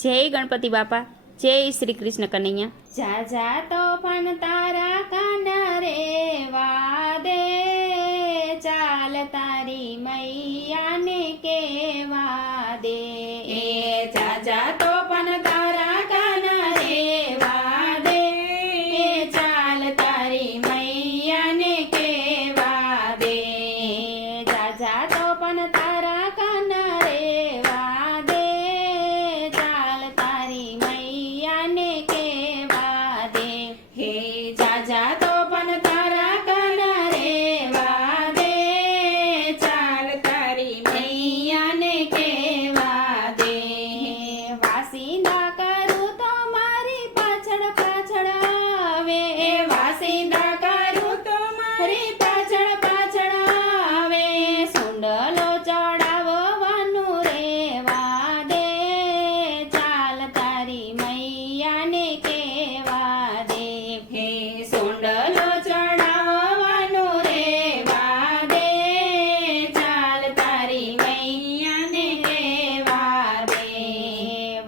જય ગણપતિ બાપા, જય શ્રી કૃષ્ણ કનૈયા। જા જા તોફાન તારા કાના રે વાદે, ચાલ તારી મૈયાને કેવા દે। એ જા જા તોફાન તારા કાના રે વાદે, ચાલ તારી મૈયાને કેવા દે। જા જા તોફાન તારા કાના રે વાદે, ચાલ તારી મૈયાને કેવા દે। હે જા જા તોફાન તારા કાના રે વાદે, ચાલ તારી મૈયાને કેવા દે। વાસિંદા કરું તો મારી પાછળ પાછળ આવે, વાસિંદા કરું તો મારી પાછળ પાછળ આવે। સુંડલો ચડાવવાનું રેવા દે, ચાલ તારી મૈયાને કેવા દે। હે સુંડલો ચડાવવાનું રેવા દે, ચાલ તારી મૈયાને કેવા દે।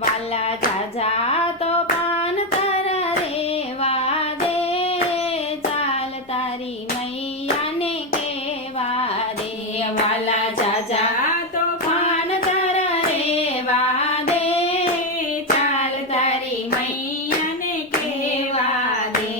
વાલા જાજા તો પાન તારા રેવા દે, ચાલ તારી મૈયાને કેવા દે। વાલા જાજા તો પાન તારા રેવા દે, ચાલ તારી મૈયાને કેવા દે।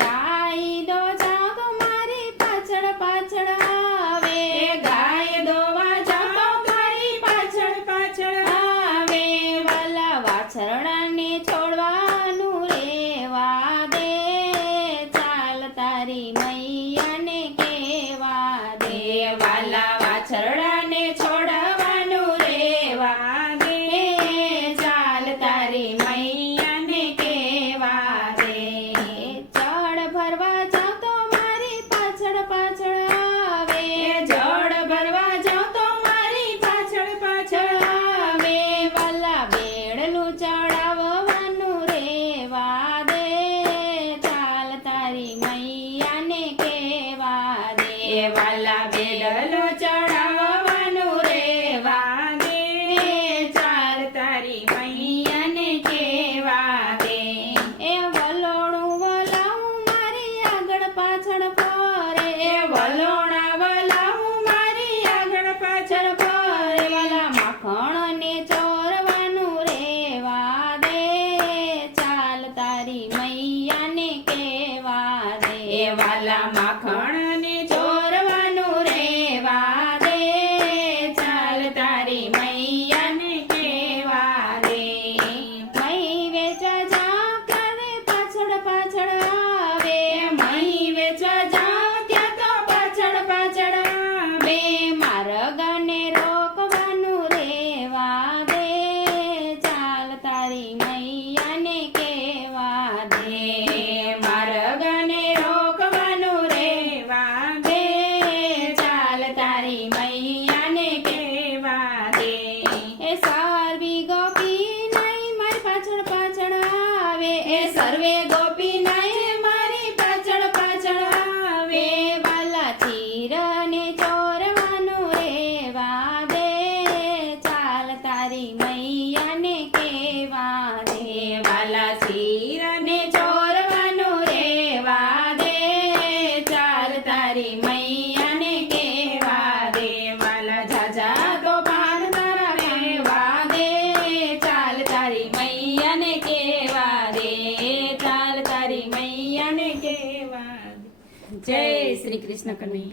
ગાય દો જાવ તો મારી પાછળ પાછળ આવે, ગાય દોવા જાવ તો મારી પાછળ પાછળ આવે। વાલા વાછરડાને છોડવાનું રેવા દે, ચાલ તારી મૈયાને કેવા દે। વાલા વાછરડાને છોડવાનું રેવા દે, ચાલ તારી મૈયાને કેવા દે। જળ ભરવા જાવ તો મારી પાછળ પાછળ આવે, જળ ભરવા જાવ તો મારી પાછળ પાછળ આવે। વાલા બેડલું ચડાવવાનું રેવા દે, ચાલ તારી મૈયાને કેવા દે। વાલા બેડલું ચડાવવાનું રેવા દે, ચાલ તારી મૈયાને કેવા દે। એ વલોણું વલાવું મારી આગળ પાછળ ફરે, એ વલોણા વલાવું મારી આગળ પાછળ ફરે। વાલા માખણને ચોરવાનું રેવા દે, ચાલ તારી મૈયાને કેવા દે। વાલા માખણને ચોરવાનું રેવા દે, ચાલ તારી મૈયાને કેવા દે। મહી વેચવા જાવ ત્યારે પાછળ પાછળ આવે, મહી વેચવા જાવ ત્યાં તો પાછળ પાછળ આવે। માર્ગને રોકવાનું રેવા દે, ચાલ તારી મૈયાને કેવા દે। માર્ગને રોકવાનું રેવા દે, ચાલ તારી મૈયાને કેવા દે। એ સર્વી ગોપી નહીં મારી પાછળ પાછળ આવે, એ સર્વે ગોપી નહીં મારી પાછળ પાછળ આવે। વાલા ચીરને ચોરવાનું રેવા દે, ચાલ તારી મૈયાને કેવા દે। વાલા ચીરને ચોરવાનું રેવા દે, ચાલ તારી મૈયાને કેવા દે। વાલા જાજા તો પાન તારા રેવા દે, ચાલ તારી મૈયાને કેવા દે, ચાલ તારી મૈયાને કેવા દે। જય શ્રી કૃષ્ણ કનૈયા।